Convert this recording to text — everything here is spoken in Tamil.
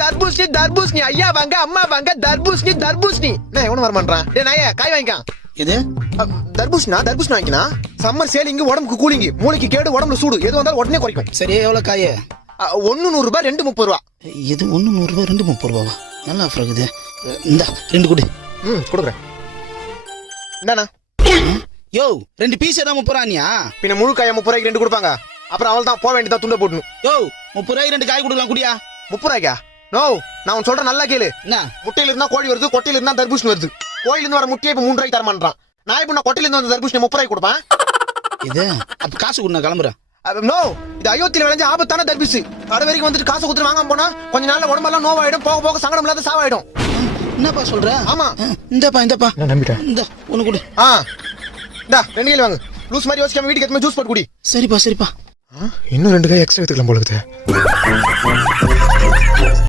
தர்பூசணி தர்பூசணி ஐயா வாங்க அம்மா வாங்க தர்பூசணி தர்பூசணி நான் எவனும் வர மாட்டான். டேய் நாயே காய் வாங்கிக்கான். இது தர்பூசணி வாங்கினா சம்மர் சேலிங் உடம்புக்கு கூலிங் மூளைக்கு கேடு உடம்புல சூடு எது வந்தாலும் உடனே குறைக்கும். சரி எவ்வளவு காய? 1 100 ரூபாய் 2 30 ரூபா. இது 1 100 ரூபாய் 2 30 ரூபாவா? நல்லா ஆஃபர் இருக்குது. இந்த 2 கொடு. கொடுக்குறேன். என்னண்ணா யோ 2 பீஸ் தான் 30 ரூபாயா? பின்ன முழு காய 30 ரூபாய்க்கு 2 கொடுப்பாங்க. அப்புறம் அவள் தான் போக வேண்டியதா துண்ட போடணும். யோ 30 ரூபாய்க்கு 2 காய் கொடுக்கலாம் குடியா? 30 ரூபாய்க்கா? நோ நான் உன் சொல்ற நல்லா கேளு. என்ன முட்டையில இருந்தா கோழி வருது, கொட்டையில இருந்தா தர்பூசணி வருது. கோயில இருந்து வர முட்டையை இப்ப 3 ரூபாய்க்கு தர மாட்டான். நான் இப்ப கொட்டையில இருந்து வந்த தர்பூசணி 30 ரூபாய்க்கு கொடுப்பேன். இது அப்ப காசு கொடு, நான் கிளம்புறேன். நோ இது அயோத்தியில விளைஞ்ச ஆபத்தான தர்பூசணி. கடை வரைக்கும் வந்துட்டு காசு கொடுத்து வாங்காம போனா கொஞ்ச நாள்ல உடம்பெல்லாம் நோவாயிடும், போக போக சங்கடம் இல்லாத சாவாயிடும். என்னப்பா சொல்ற? ஆமா இந்தப்பா நான் நம்பிட்டேன். இந்த ஒண்ணு கொடு. இந்தா 2 கிலோ வாங்கு. லூஸ் மாதிரி யோசிக்காம வீட்டுக்கு எடுத்து ஜூஸ் போட்டு குடி. சரிப்பா இன்னும் 2 காய் எக்ஸ்ட்ரா எடுத்துக்கலாம் போல இருக்குது.